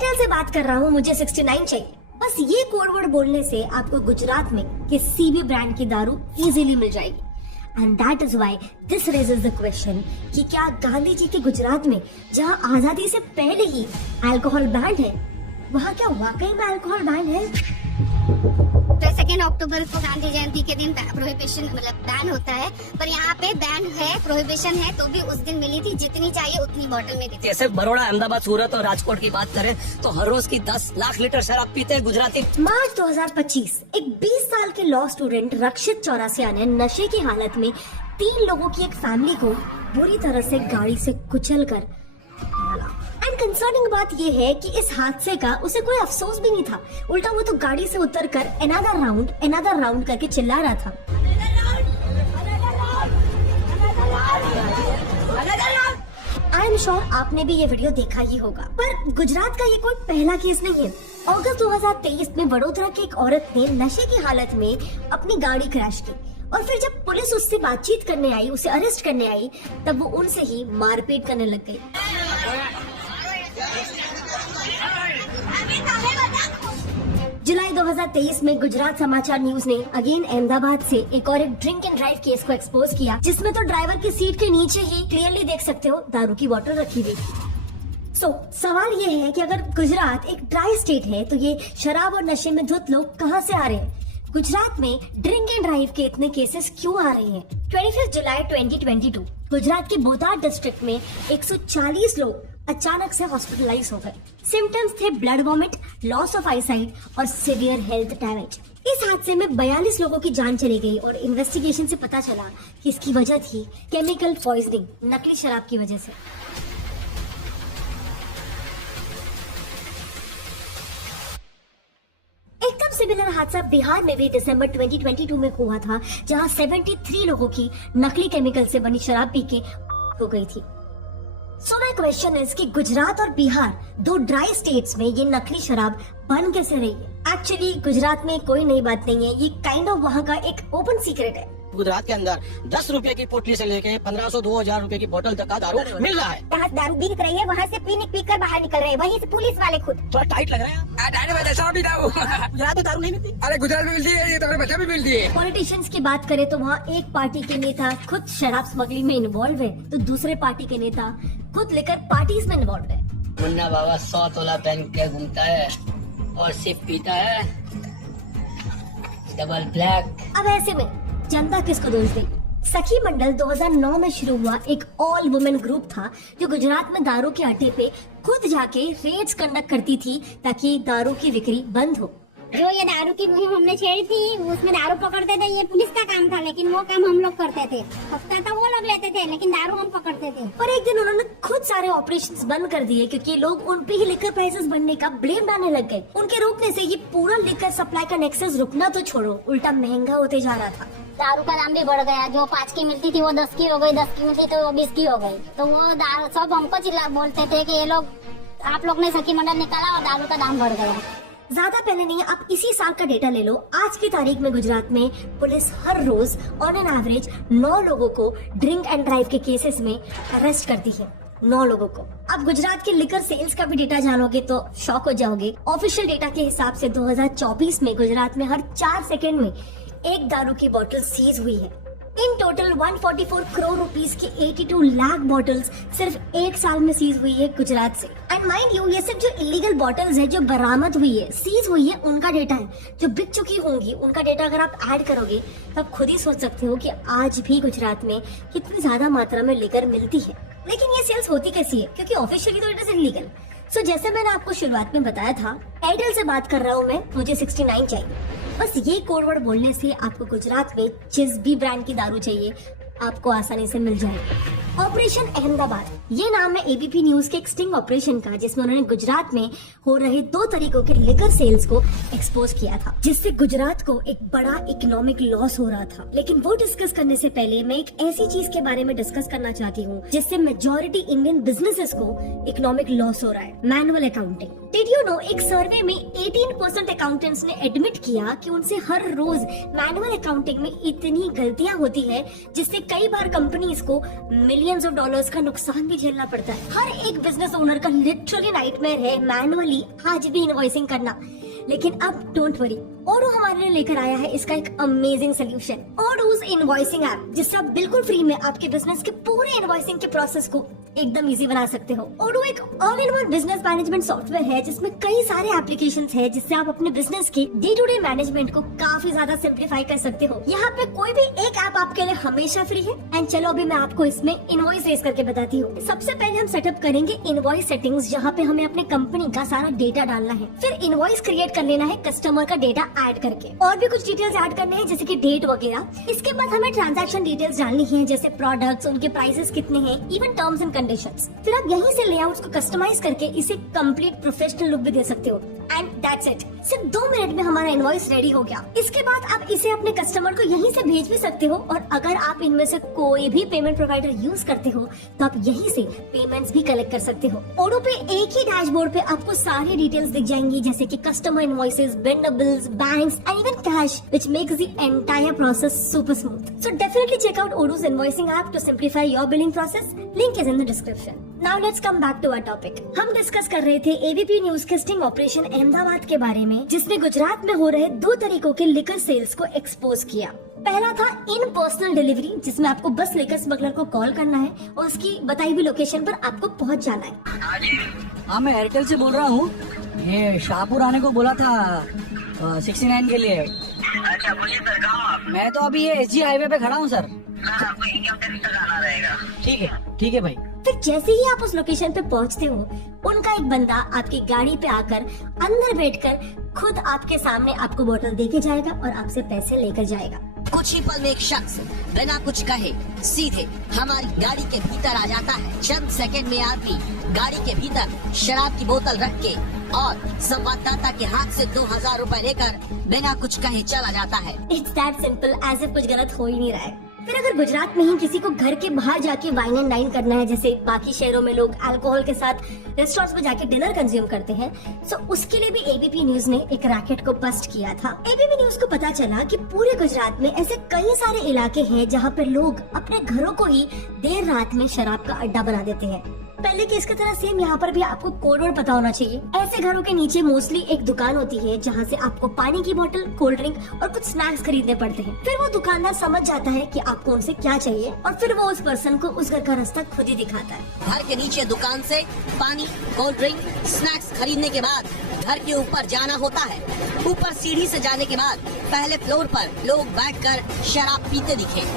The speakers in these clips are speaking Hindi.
एयरटेल से बात कर रहा हूँ, मुझे 69 चाहिए। बस ये कोड वर्ड बोलने से आपको गुजरात में किसी भी ब्रांड की दारू इजीली मिल जाएगी। And that is why this raises the question कि क्या गांधी जी के गुजरात में, जहाँ आजादी से पहले ही अल्कोहल बैन है, वहाँ क्या वाकई में अल्कोहल बैन है? तो 2 अक्टूबर को गांधी जयंती के दिन प्रोहिबिशन मतलब बैन होता है, पर यहाँ पे बैन है, प्रोहिबिशन है, तो भी उस दिन मिली थी जितनी चाहिए उतनी बोतल में दी। जैसे बड़ौदा, अहमदाबाद, सूरत और राजकोट की बात करें तो हर रोज की 10 लाख लीटर शराब पीते हैं गुजराती। मार्च 2025 एक 20 साल के लॉ स्टूडेंट रक्षित चौरसिया ने नशे की हालत में 3 लोगों की एक फैमिली को बुरी तरह से गाड़ी से कुचल कर डाला। एंड कंसर्निंग बात यह है कि इस हादसे का उसे कोई अफसोस भी नहीं था, उल्टा वो तो गाड़ी से उतरकर अनदर राउंड करके चिल्ला रहा था। आई एम श्योर आपने भी ये वीडियो देखा ही होगा, पर गुजरात का ये कोई पहला केस नहीं है। अगस्त 2023 में वडोदरा की एक औरत ने नशे की हालत में अपनी गाड़ी क्रैश की और फिर जब पुलिस उससे बातचीत करने आई, उसे अरेस्ट करने आई, तब वो उनसे ही मारपीट करने लग गई। जुलाई 2023 में गुजरात समाचार न्यूज ने अगेन अहमदाबाद से एक और एक ड्रिंक एंड ड्राइव केस को एक्सपोज किया, जिसमें तो ड्राइवर की सीट के नीचे ही क्लियरली देख सकते हो दारू की बोतल रखी हुई। सवाल ये है कि अगर गुजरात एक ड्राई स्टेट है तो ये शराब और नशे में धुत लोग कहाँ से आ रहे हैं? गुजरात में ड्रिंक एंड ड्राइव के इतने केसेस क्यों आ रहे हैं? 25 जुलाई 2022 गुजरात के बोटाड डिस्ट्रिक्ट में 140 लोग अचानक से हॉस्पिटलाइज हो गए। सिम्टम्स थे blood vomit, loss of eyesight और सीवियर हेल्थ डैमेज। इस हादसे में 42 लोगों की जान चली गई और इन्वेस्टिगेशन से पता चला कि इसकी वजह थी केमिकल पॉइजनिंग, नकली शराब की वजह से। एकदम सिमिलर हादसा बिहार में भी दिसंबर 2022 में हुआ था, जहां 73 लोगों की नकली केमिकल से बनी शराब पी के हो गई थी। सो माय क्वेश्चन इज कि गुजरात और बिहार, 2 ड्राई स्टेट्स में ये नकली शराब बन कैसे रही है? एक्चुअली गुजरात में कोई नई बात नहीं है, ये काइंड ऑफ वहाँ का एक ओपन सीक्रेट है। गुजरात के अंदर 10 रुपए की पोटली से लेके 1500-2000 रुपए की बोतल तक का दारू मिल रहा है। जहाँ दारू बिक रही है वहाँ से पी कर बाहर निकल रहे हैं, वहीं से पुलिस वाले खुद। थोड़ा टाइट लग रहा है। गुजरात में दारू नहीं मिलती। अरे गुजरात में मिलती है, ये तो हमारे बच्चा भी मिलती है। पॉलिटिशियंस की बात करें तो वहाँ एक पार्टी के नेता खुद शराब स्मगलिंग में इन्वॉल्व है, तो दूसरे पार्टी के नेता खुद लेकर पार्टीज में इन्वॉल्व है। मुन्ना बाबा 100 तोला पहन के घूमता है और सिर्फ पीता है डबल ब्लैक। अब ऐसे में जनता किसको दोष दे? सखी मंडल 2009 में शुरू हुआ एक ऑल वुमेन ग्रुप था जो गुजरात में दारू के अड्डे पे खुद जाके रेड्स कंडक्ट करती थी ताकि दारू की बिक्री बंद हो। जो ये दारू की मुहिम हमने छेड़ी थी, उसमें दारू पकड़ते थे, ये पुलिस का काम था, लेकिन वो काम हम लोग करते थे। हफ्ता तो वो लोग लेते थे, लेकिन दारू हम पकड़ते थे। और एक दिन उन्होंने खुद सारे ऑपरेशंस बंद कर दिए क्योंकि लोग उन पे ही लिकर प्राइसेस बढ़ने का ब्लेम डालने लग गए। उनके रोकने से ये पूरा लिकर सप्लाई का नेक्सस रुकना तो छोड़ो, उल्टा महंगा होते जा रहा था। दारू का दाम भी बढ़ गया, जो 5 की मिलती थी वो 10 की हो गई, 10 की मिलती तो वो 20 की हो गई। तो वो सब हमको चिल्ला बोलते थे कि ये लोग, आप लोग ने सखी मंडल निकाला और दारू का दाम बढ़ गया। ज्यादा पहले नहीं, आप इसी साल का डेटा ले लो। आज की तारीख में गुजरात में पुलिस हर रोज ऑन एन एवरेज 9 लोगों को ड्रिंक एंड ड्राइव के केसेस में अरेस्ट करती है। 9 लोगों को। अब गुजरात के लिकर सेल्स का भी डेटा जानोगे तो शॉक हो जाओगे। ऑफिशियल डेटा के हिसाब से 2024 में गुजरात में हर 4 सेकेंड में एक दारू की बोतल सीज हुई है। इन टोटल 144 करोड़ रुपीस की 82 लाख बॉटल्स सिर्फ 1 साल में सीज हुई है गुजरात से। एंड माइंड यू, ये सिर्फ जो इलीगल बॉटल्स है जो बरामद हुई है, सीज हुई है, उनका डेटा है। जो बिक चुकी होंगी उनका डेटा अगर आप ऐड करोगे तब खुद ही सोच सकते हो कि आज भी गुजरात में कितनी ज्यादा मात्रा में लेकर मिलती है। लेकिन ये सेल्स होती कैसी है? क्योंकि ऑफिशियली तो इट इज इलीगल। सो जैसे मैंने आपको शुरुआत में बताया था, एयरटेल से बात कर रहा हूँ मैं, मुझे 69 चाहिए। बस ये कोड वर्ड बोलने से आपको गुजरात में जिस भी ब्रांड की दारू चाहिए आपको आसानी से मिल जाएगी। ऑपरेशन अहमदाबाद, ये नाम है एबीपी न्यूज के एक स्टिंग ऑपरेशन का, जिसमें उन्होंने गुजरात में हो रहे 2 तरीकों के लिकर सेल्स को एक्सपोज किया था, जिससे गुजरात को एक बड़ा इकोनॉमिक लॉस हो रहा था। लेकिन वो डिस्कस करने से पहले मैं एक ऐसी चीज के बारे में डिस्कस करना चाहती हूँ जिससे मेजॉरिटी इंडियन बिजनेसेस को इकोनॉमिक लॉस हो रहा है, manual accounting. Did you know, एक सर्वे में 18% अकाउंटेंट्स ने एडमिट किया कि उनसे हर रोज मैनुअल अकाउंटिंग में इतनी गलतियां होती है जिससे कई बार कंपनीज को मिलियंस ऑफ डॉलर्स का नुकसान भी झेलना पड़ता है। हर एक बिजनेस ओनर का लिटरली नाइटमेयर है मैनुअली आज भी इनवॉइसिंग करना। लेकिन अब डोंट वरी, ओडो हमारे लिए लेकर आया है इसका एक अमेजिंग सोल्यूशन, ओडोज इनवॉइसिंग ऐप, जिससे आप बिल्कुल फ्री में आपके बिजनेस के पूरे इनवॉइसिंग के प्रोसेस को एकदम इजी बना सकते हो। ओडो एक all in one business management software है जिसमें कई सारे एप्लीकेशंस है जिससे आप अपने बिजनेस के डे टू डे मैनेजमेंट को काफी ज्यादा सिंप्लीफाई कर सकते हो। यहाँ पे कोई भी एक ऐप आपके लिए हमेशा फ्री है। एंड चलो अभी मैं आपको इसमें इनवॉइस रेस करके बताती हूँ। सबसे पहले हम सेटअप करेंगे इनवॉइस सेटिंग्स, जहाँ पे हमें अपने कंपनी का सारा डेटा डालना है। फिर इनवॉइस क्रिएट कर लेना है कस्टमर का डेटा ऐड करके, और भी कुछ डिटेल्स ऐड करने हैं जैसे कि डेट वगैरह। इसके बाद हमें ट्रांजैक्शन डिटेल्स डालनी है जैसे प्रोडक्ट्स, उनके प्राइसेस कितने हैं, इवन टर्म्स एंड कंडीशंस। फिर आप यहीं से लेआउट्स को कस्टमाइज करके इसे कंप्लीट प्रोफेशनल लुक भी दे सकते हो। एंड दैट्स इट, सिर्फ 2 मिनट में हमारा इनवॉइस रेडी हो गया। इसके बाद आप इसे अपने कस्टमर को यहीं से भेज भी सकते हो, और अगर आप इनमें से कोई भी पेमेंट प्रोवाइडर यूज करते हो तो आप यहीं से पेमेंट्स भी कलेक्ट कर सकते हो। ओडो पे एक ही डैशबोर्ड पे आपको सारी डिटेल्स दिख जाएंगी जैसे कि customer invoices, vendor bills, banks and even cash, which makes the entire process super smooth. So definitely check out Odoo's invoicing app to simplify your billing process. Link is in the description. Now let's come back to our topic. हम डिस्कस कर रहे थे एबीपी न्यूज के स्टिंग ऑपरेशन अहमदाबाद के बारे में, जिसने गुजरात में हो रहे 2 तरीकों के लिकर सेल्स को एक्सपोज किया। पहला था इन पर्सनल डिलीवरी, जिसमें आपको बस लेकर स्मगलर को कॉल करना है और उसकी बताई हुई लोकेशन पर आपको पहुंच जाना है। हाँ, मैं एयरटेल से बोल रहा हूँ। ये शाहपुर आने को बोला था 69 के लिए। अच्छा बोलिए सर, कहाँ आप? मैं तो अभी ये SG हाईवे पे खड़ा हूँ सर। आपको इनकम टैक्स तक आना रहेगा। ठीक है भाई। फिर जैसे ही आप उस लोकेशन पे पहुंचते हो, उनका एक बंदा आपकी गाड़ी पे आकर अंदर बैठकर खुद आपके सामने आपको बोतल देके जाएगा और आपसे पैसे लेकर जाएगा। कुछ ही पल में एक शख्स बिना कुछ कहे सीधे हमारी गाड़ी के भीतर आ जाता है। चंद सेकंड में आदमी गाड़ी के भीतर शराब की बोतल रख के और संवाददाता के हाथ से 2000 रुपए लेकर बिना कुछ कहे चला जाता है। It's that simple, as if कुछ गलत हो ही नहीं रहा है। फिर अगर गुजरात में ही किसी को घर के बाहर जाके वाइन एंड डाइन करना है, जैसे बाकी शहरों में लोग अल्कोहल के साथ रेस्टोरेंट्स में जाके डिनर कंज्यूम करते हैं, तो उसके लिए भी एबीपी न्यूज ने एक रैकेट को बस्ट किया था। एबीपी न्यूज को पता चला कि पूरे गुजरात में ऐसे कई सारे इलाके हैं जहाँ पे लोग अपने घरों को ही देर रात में शराब का अड्डा बना देते हैं। पहले केस की तरह सेम यहाँ पर भी आपको कोड वर्ड पता होना चाहिए। ऐसे घरों के नीचे मोस्टली एक दुकान होती है जहाँ से आपको पानी की बोतल, कोल्ड ड्रिंक और कुछ स्नैक्स खरीदने पड़ते हैं। फिर वो दुकानदार समझ जाता है कि आपको उनसे क्या चाहिए और फिर वो उस पर्सन को उस घर का रास्ता खुद ही दिखाता है। घर के नीचे दुकान से पानी, कोल्ड ड्रिंक, स्नैक्स खरीदने के बाद घर के ऊपर जाना होता है। ऊपर सीढ़ी से जाने के बाद पहले फ्लोर पर लोग बैठकर शराब पीते दिखे।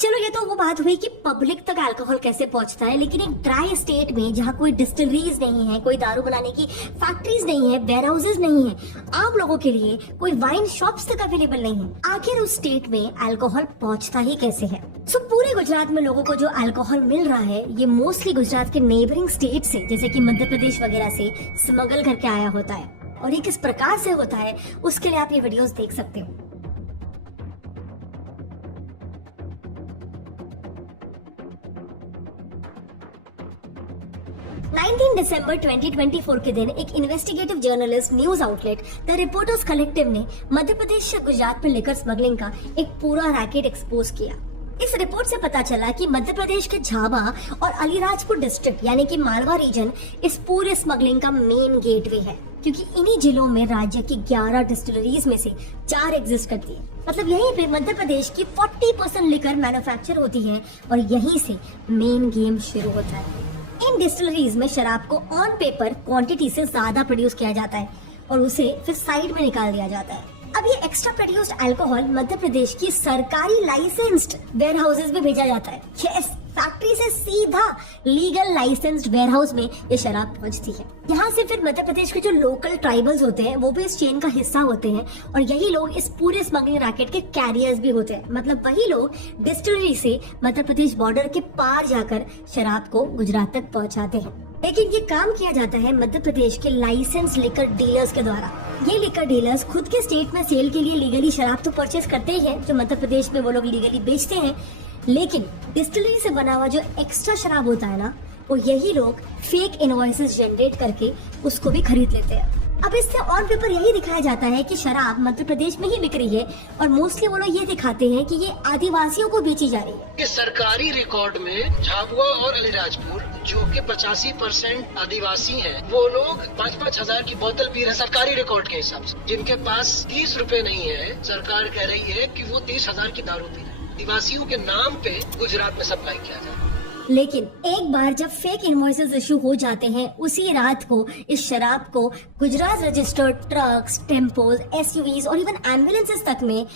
चलो ये तो वो बात हुई कि पब्लिक तक अल्कोहल कैसे पहुंचता है, लेकिन एक ड्राई स्टेट में जहाँ कोई डिस्टिलरीज नहीं है, कोई दारू बनाने की फैक्ट्रीज नहीं है, वेयर हाउसेज नहीं है, आम लोगों के लिए कोई वाइन शॉप्स तक अवेलेबल नहीं है, आखिर उस स्टेट में अल्कोहल पहुंचता ही कैसे है? सो पूरे गुजरात में लोगों को जो अल्कोहल मिल रहा है, ये मोस्टली गुजरात के नेबरिंग स्टेट से, जैसे कि मध्य प्रदेश वगैरह से स्मगल करके आया होता है। और ये किस प्रकार से होता है उसके लिए आप ये वीडियोस देख सकते हो। 19 दिसंबर 2024 के दिन एक investigative journalist news outlet the reporters collective ने मध्य प्रदेश से गुजरात में लेकर स्मगलिंग का एक पूरा रैकेट एक्सपोज किया। इस रिपोर्ट से पता चला कि मध्य प्रदेश के झाबा और अलीराजपुर डिस्ट्रिक्ट यानी कि मालवा रीजन इस पूरे स्मगलिंग का मेन गेटवे है, क्योंकि इन्हीं जिलों में राज्य की 11 डिस्टिलरीज में से 4 एग्जिस्ट करती है। मतलब यहीं पे मध्य प्रदेश की 40% लिकर मैन्युफैक्चर होती है और यहीं से मेन गेम शुरू होता है। इन डिस्टिलरीज में शराब को ऑन पेपर क्वांटिटी से ज्यादा प्रोड्यूस किया जाता है और उसे फिर साइड में निकाल दिया जाता है। अब ये extra produced alcohol Madhya Pradesh की सरकारी लाइसेंस्ड वेयर हाउसेज में भेजा जाता है। यस, फैक्ट्री से सीधा लीगल लाइसेंस्ड वेयर हाउस में ये शराब पहुंचती है। यहाँ से फिर मध्य प्रदेश के जो लोकल ट्राइबल्स होते हैं वो भी इस चेन का हिस्सा होते हैं और यही लोग इस पूरे स्मगलिंग रैकेट के कैरियर्स भी होते हैं। मतलब वही लोग डिस्टिलरी से मध्य प्रदेश बॉर्डर के पार जाकर शराब को गुजरात तक पहुँचाते हैं। लेकिन ये काम किया जाता है मध्य प्रदेश के लाइसेंस लिकर डीलर्स के द्वारा। ये लिकर डीलर्स खुद के स्टेट में सेल के लिए लीगली शराब तो परचेज करते ही हैं, जो मध्य प्रदेश में वो लोग लीगली बेचते हैं, लेकिन डिस्टिलरी से बना हुआ जो एक्स्ट्रा शराब होता है ना, वो यही लोग फेक इनवॉइसेस जनरेट करके उसको भी खरीद लेते हैं। अब इससे ऑन पेपर यही दिखाया जाता है कि शराब मध्य प्रदेश में ही बिक रही है और मोस्टली वो लोग ये दिखाते हैं कि ये आदिवासियों को बेची जा रही है। कि सरकारी रिकॉर्ड में झाबुआ और अलीराजपुर जो कि 85% आदिवासी हैं, वो लोग 5-5 हजार की बोतल पी रहे हैं सरकारी रिकॉर्ड के हिसाब से। जिनके पास 30 रुपए नहीं है, सरकार कह रही है कि वो 30,000 की दारू पी रहे हैं। आदिवासियों के नाम पे गुजरात में सप्लाई किया जाए। लेकिन एक बार जब फेक इनवॉइसेस इशू हो जाते हैं, उसी रात को इस शराब को Gujarat registered trucks, tempos, SUVs और इवन एम्बुलेंसेस तक में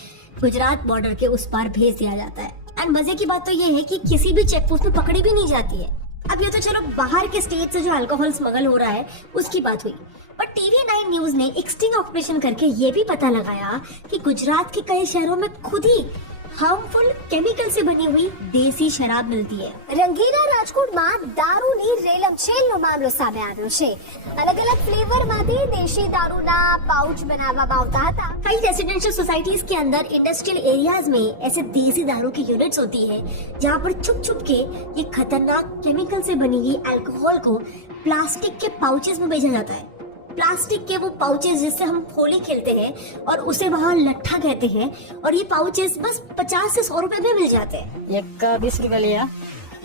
गुजरात बॉर्डर के उस पार भेज दिया जाता है। एंड मजे की बात तो ये है कि किसी भी चेक पोस्ट में पकड़ी भी नहीं जाती है। अब ये तो चलो बाहर के स्टेट से जो अल्कोहल स्मगल हो रहा है उसकी बात हुई, पर TV9 न्यूज ने एक स्टिंग ऑपरेशन करके ये भी पता लगाया कि गुजरात के कई शहरों में खुद ही હાર્મફુલ કેમિકલ से बनी हुई देसी शराब मिलती है। રંગીલા રાજકોટમાં દારૂની રેલમછેલનો મામલો સામે આવ્યો છે। અલગ અલગ ફ્લેવરમાંથી દેશી દારૂના પાઉચ બનાવવામાં આવતા હતા। कई रेसिडेंशियल सोसाइटीज के अंदर इंडस्ट्रियल एरियाज में ऐसे देसी दारू की यूनिट्स होती है जहाँ पर छुप छुप के ये खतरनाक केमिकल से बनी हुई अल्कोहल को प्लास्टिक के पाउचेस में भेजा जाता है। प्लास्टिक के वो पाउचेस जिससे हम होली खेलते हैं और उसे वहाँ लट्ठा कहते हैं, और ये पाउचेस बस 50 से 100 रुपए में मिल जाते हैं। एक का 20 रुपए लिया,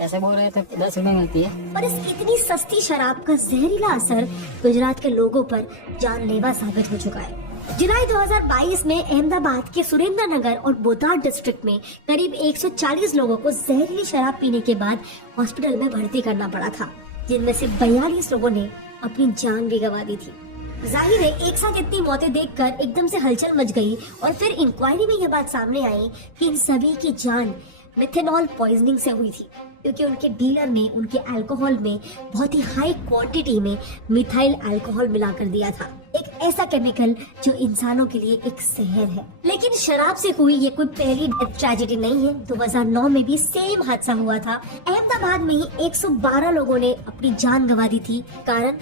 ऐसे बोल रहे थे 10 रुपए मिलती है। पर इस इतनी सस्ती शराब का जहरीला असर गुजरात के लोगों पर जानलेवा साबित हो चुका है। जुलाई 2022 में अहमदाबाद के सुरेंद्र नगर और बोटाड डिस्ट्रिक्ट में करीब 140 लोगों को जहरीली शराब पीने के बाद हॉस्पिटल में भर्ती करना पड़ा था, जिनमें से 42 लोगों ने अपनी जान भी गंवा दी थी। जाहिर है एक साथ इतनी मौतें देखकर एकदम से हलचल मच गई और फिर इंक्वायरी में यह बात सामने आई कि इन सभी की जान मिथेनॉल पॉइजनिंग से हुई थी, क्योंकि उनके डीलर ने उनके अल्कोहल में बहुत ही हाई क्वांटिटी में मिथाइल अल्कोहल मिलाकर दिया था, एक ऐसा केमिकल जो इंसानों के लिए एक जहर है। लेकिन शराब से हुई ये कोई पहली डेथ ट्रेजेडी नहीं है। 2009 में भी सेम हादसा हुआ था। अहमदाबाद में ही 112 लोगों ने अपनी जान गंवा दी थी, कारण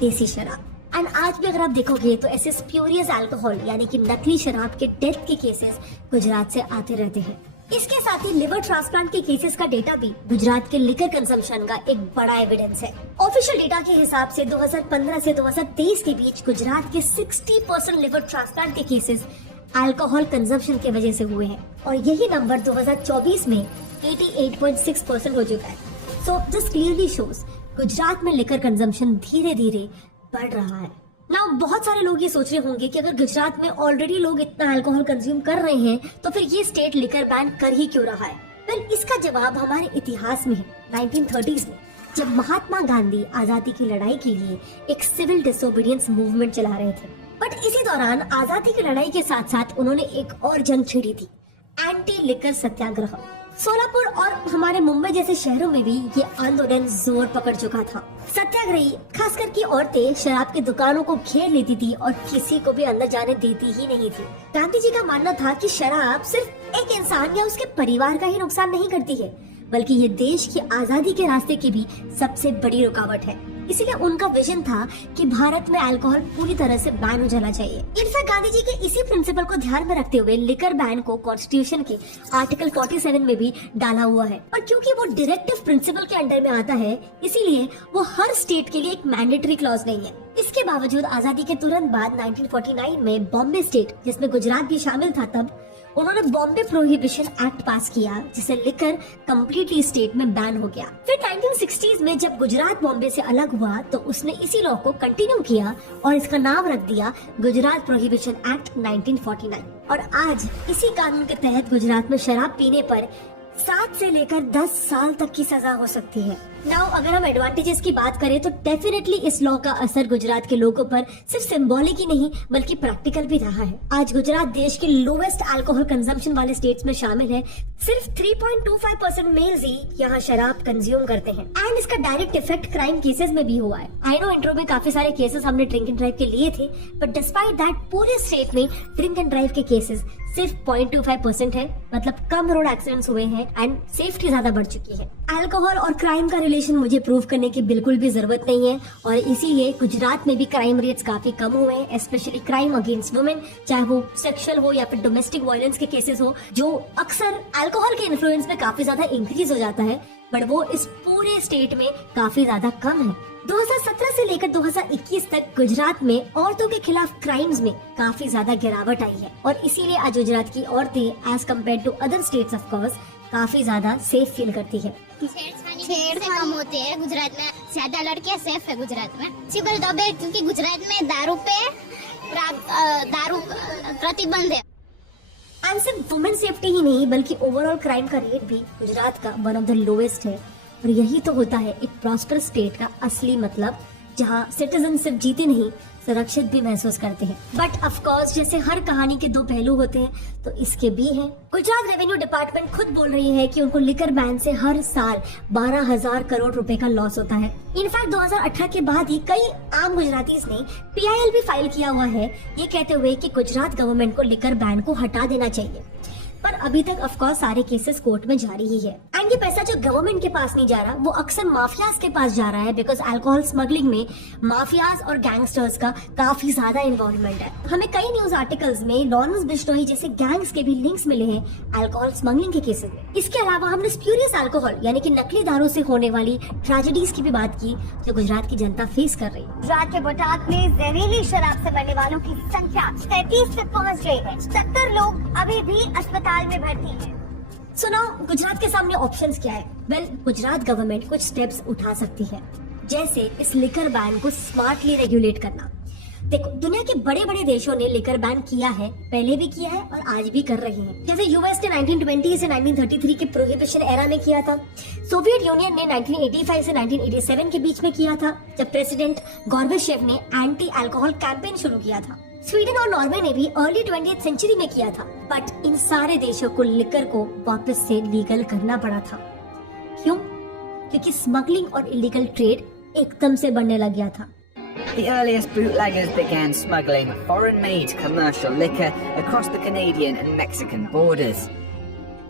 देसी शराब। एंड आज भी अगर आप देखोगे तो ऐसे स्प्यूरियस अल्कोहल यानी कि नकली शराब के डेथ के केसेस गुजरात से आते रहते हैं। इसके साथ ही लिवर ट्रांसप्लांट के केसेस का डेटा भी गुजरात के लिकर कंजम्पशन का एक बड़ा एविडेंस है। ऑफिशियल डेटा के हिसाब से 2015 से 2023 के बीच गुजरात के 60% लिवर ट्रांसप्लांट के केसेस अल्कोहल कंजम्पशन की वजह से हुए हैं, और यही नंबर 2024 में 88.6% हो चुका है। So this clearly shows Gujarat में लिकर कंजम्पशन धीरे धीरे बढ़ रहा है। ना बहुत सारे लोग ये सोच रहे होंगे कि अगर गुजरात में ऑलरेडी लोग इतना अल्कोहल कंज्यूम कर रहे हैं तो फिर ये स्टेट लिकर बैन कर ही क्यों रहा है। वेल, इसका जवाब हमारे इतिहास में है। 1930s में जब महात्मा गांधी आजादी की लड़ाई के लिए एक सिविल डिसोबीडियंस मूवमेंट चला रहे थे, बट इसी दौरान आजादी की लड़ाई के साथ साथ उन्होंने एक और जंग छेड़ी थी, एंटी लिकर सत्याग्रह। सोलापुर और हमारे मुंबई जैसे शहरों में भी ये आंदोलन जोर पकड़ चुका था। सत्याग्रही खासकर की औरतें शराब की दुकानों को घेर लेती थी और किसी को भी अंदर जाने देती ही नहीं थी। गांधी जी का मानना था कि शराब सिर्फ एक इंसान या उसके परिवार का ही नुकसान नहीं करती है, बल्कि ये देश की आजादी के रास्ते की भी सबसे बड़ी रुकावट है। इसीलिए उनका विजन था कि भारत में अल्कोहल पूरी तरह से बैन हो जाना चाहिए। इनफैक्ट गांधी जी के इसी प्रिंसिपल को ध्यान में रखते हुए लिकर बैन को कॉन्स्टिट्यूशन के आर्टिकल 47 में भी डाला हुआ है, और क्योंकि वो डायरेक्टिव प्रिंसिपल के अंडर में आता है, इसीलिए वो हर स्टेट के लिए एक मैंडेटरी क्लॉज नहीं है। इसके बावजूद आजादी के तुरंत बाद 1949 में बॉम्बे स्टेट, जिसमें गुजरात भी शामिल था, तब उन्होंने बॉम्बे प्रोहिबिशन एक्ट पास किया, जिसे लिकर कम्प्लीटली स्टेट में बैन हो गया। फिर 1960s में जब गुजरात बॉम्बे से अलग हुआ तो उसने इसी लॉ को कंटिन्यू किया और इसका नाम रख दिया गुजरात प्रोहिबिशन एक्ट 1949। और आज इसी कानून के तहत गुजरात में शराब पीने पर 7 से लेकर 10 साल तक की सजा हो सकती है। नाउ अगर हम एडवांटेजेस की बात करें तो डेफिनेटली इस लॉ का असर गुजरात के लोगों पर सिर्फ सिंबॉलिक ही नहीं बल्कि प्रैक्टिकल भी रहा है। आज गुजरात देश के लोवेस्ट अल्कोहल कंजम्पशन वाले स्टेट्स में शामिल है। सिर्फ 3.25% मेल्स ही यहाँ शराब कंज्यूम करते हैं, एंड इसका डायरेक्ट इफेक्ट क्राइम केसेस में भी हुआ है। आई नो इंट्रो में काफी सारे केसेस हमने ड्रिंक एंड ड्राइव के लिए थे, बट डिस्पाइट दैट पूरे स्टेट में ड्रिंक एंड ड्राइव के केसेस सिर्फ 0.25% है, मतलब कम रोड एक्सीडेंट्स हुए हैं एंड सेफ्टी ज्यादा बढ़ चुकी है। अल्कोहल और क्राइम का रिलेशन मुझे प्रूव करने की बिल्कुल भी जरूरत नहीं है, और इसीलिए गुजरात में भी क्राइम रेट्स काफी कम हुए हैं, स्पेशली क्राइम अगेंस्ट वुमेन, चाहे वो सेक्सुअल हो या फिर डोमेस्टिक वायलेंस के केसेस हो, जो अक्सर अल्कोहल के इन्फ्लुएंस में काफी ज्यादा इंक्रीज हो जाता है, बट वो इस पूरे स्टेट में काफी ज्यादा कम है। 2017 से लेकर 2021 तक गुजरात में औरतों के खिलाफ क्राइम्स में काफी ज्यादा गिरावट आई है और इसीलिए आज गुजरात की औरतें as compare to other states of course काफी ज्यादा सेफ फील करती है। छेड़ कम होते हैं गुजरात में, ज्यादा लड़कियां सेफ है गुजरात में। सिर्फ दबे क्योंकि गुजरात में दारू प्रतिबंध है। एंड सिर्फ वुमेन सेफ्टी ही नहीं बल्कि ओवरऑल क्राइम का रेट भी गुजरात का वन ऑफ द लोएस्ट है और यही तो होता है एक प्रॉस्परस स्टेट का असली मतलब, जहाँ सिटीजन सिर्फ जीते नहीं सुरक्षित भी महसूस करते हैं। बट ऑफ कोर्स जैसे हर कहानी के दो पहलू होते हैं तो इसके भी हैं। गुजरात रेवेन्यू डिपार्टमेंट खुद बोल रही है कि उनको लिकर बैन से हर साल 12,000 करोड़ रुपए का लॉस होता है। इनफैक्ट 2018 के बाद ही कई आम गुजरातीज ने PIL भी फाइल किया हुआ है, ये कहते हुए कि गुजरात गवर्नमेंट को लिकर बैन को हटा देना चाहिए। पर अभी तक ऑफ कोर्स सारे केसेस कोर्ट में जारी ही है एंड ये पैसा जो गवर्नमेंट के पास नहीं जा रहा वो अक्सर माफियाज के पास जा रहा है, बिकॉज अल्कोहल स्मगलिंग में माफियाज और गैंगस्टर्स का काफी ज्यादा इन्वॉल्वमेंट है। हमें कई न्यूज आर्टिकल्स में लॉरेंस बिश्नोई जैसे गैंग्स के भी लिंक्स मिले हैं अल्कोहल स्मगलिंग के केसेस में। इसके अलावा हमने स्प्यूरियस अल्कोहल यानी कि नकली दारू से होने वाली ट्रेजेडीज की भी बात की जो गुजरात की जनता फेस कर रही है। गुजरात के बोटाद में जहरीली शराब से मरने वालों की संख्या 33 तक पहुंच गई है। 70 लोग अभी भी अस्पताल में भर्ती हैं। सुनो गुजरात के सामने ऑप्शंस क्या है? वेल, गुजरात गवर्नमेंट कुछ स्टेप्स उठा सकती है, जैसे इस लिकर बैन को स्मार्टली रेगुलेट करना। देखो दुनिया के बड़े बड़े देशों ने लिकर बैन किया है, पहले भी किया है और आज भी कर रहे हैं। जैसे यूएस ने 1920 से 1933 के प्रोहिबिशन एरा में किया था। सोवियत यूनियन ने 1985 से 1987 के बीच में किया था, जब प्रेसिडेंट गॉर्बेचेव ने एंटी अल्कोहल कैंपेन शुरू किया था। स्वीडन और नॉर्वे ने भी अर्ली 20th सेंचुरी में किया था। बट इन सारे देशों को लिकर को वापस से लीगल करना पड़ा था। क्यों? क्योंकि स्मगलिंग और इलीगल ट्रेड एकदम से बढ़ने लग गया था। The earliest bootleggers began smuggling foreign-made commercial liquor across the Canadian and Mexican borders.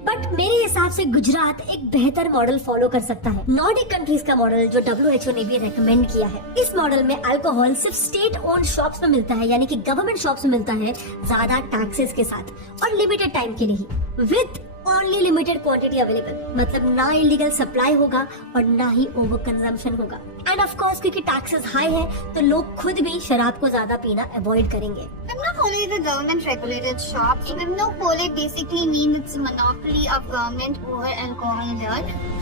But मेरे हिसाब से गुजरात एक बेहतर मॉडल फॉलो कर सकता है, नॉर्डिक कंट्रीज का मॉडल जो WHO ने भी रेकमेंड किया है। इस मॉडल में अल्कोहल सिर्फ स्टेट ओन्ड शॉप्स में मिलता है, यानी कि गवर्नमेंट शॉप्स में मिलता है, ज्यादा टैक्सेस के साथ और लिमिटेड टाइम के लिए, with only limited quantity available. मतलब ना इलीगल सप्लाई होगा और ना ही ओवर कंजम्पशन होगा। एंड ऑफ कोर्स क्योंकि टैक्सेस हाई है तो लोग खुद भी शराब को ज्यादा पीना अवॉइड करेंगे। Only the government regulated shops. Monopoly basically means it's a monopoly of government over alcohol here.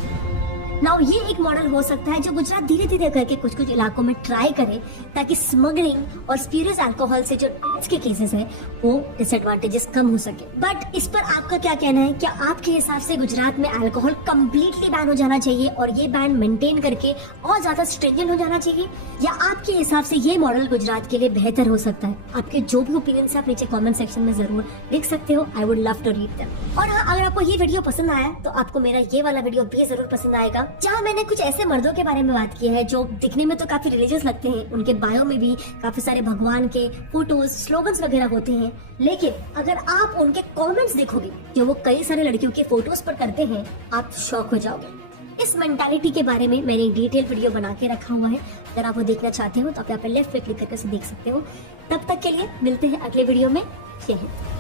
Now ये एक मॉडल हो सकता है जो गुजरात धीरे धीरे करके कुछ कुछ इलाकों में ट्राई करे, ताकि स्मगलिंग और स्प्यूरियस अल्कोहल से जो टैक्स के केसेस हैं वो डिसएडवांटेजेस कम हो सके। बट इस पर आपका क्या कहना है? क्या आपके हिसाब से गुजरात में अल्कोहल कम्प्लीटली बैन हो जाना चाहिए और ये बैन मेंटेन करके और ज्यादा स्ट्रिंजेंट हो जाना चाहिए, या आपके हिसाब से ये मॉडल गुजरात के लिए बेहतर हो सकता है? आपके जो भी ओपिनियंस आप नीचे कॉमेंट सेक्शन में जरूर लिख सकते हो। I would love to read them. और हाँ, अगर आपको ये वीडियो पसंद आया तो आपको मेरा ये वाला वीडियो भी जरूर पसंद आएगा, जहाँ मैंने कुछ ऐसे मर्दों के बारे में बात की है जो दिखने में तो काफी रिलीजियस लगते हैं, उनके बायो में भी काफी सारे भगवान के फोटोज स्लोगन्स वगैरह होते हैं, लेकिन अगर आप उनके कमेंट्स देखोगे जो वो कई सारे लड़कियों के फोटोज पर करते हैं, आप शॉक हो जाओगे। इस मेंटालिटी के बारे में मैंने डिटेल वीडियो बना के रखा हुआ है, अगर आप वो देखना चाहते हो तो आप यहाँ पे लेफ्ट पे क्लिक करके उसे देख सकते हो। तब तक के लिए मिलते हैं अगले वीडियो में। जय हिंद।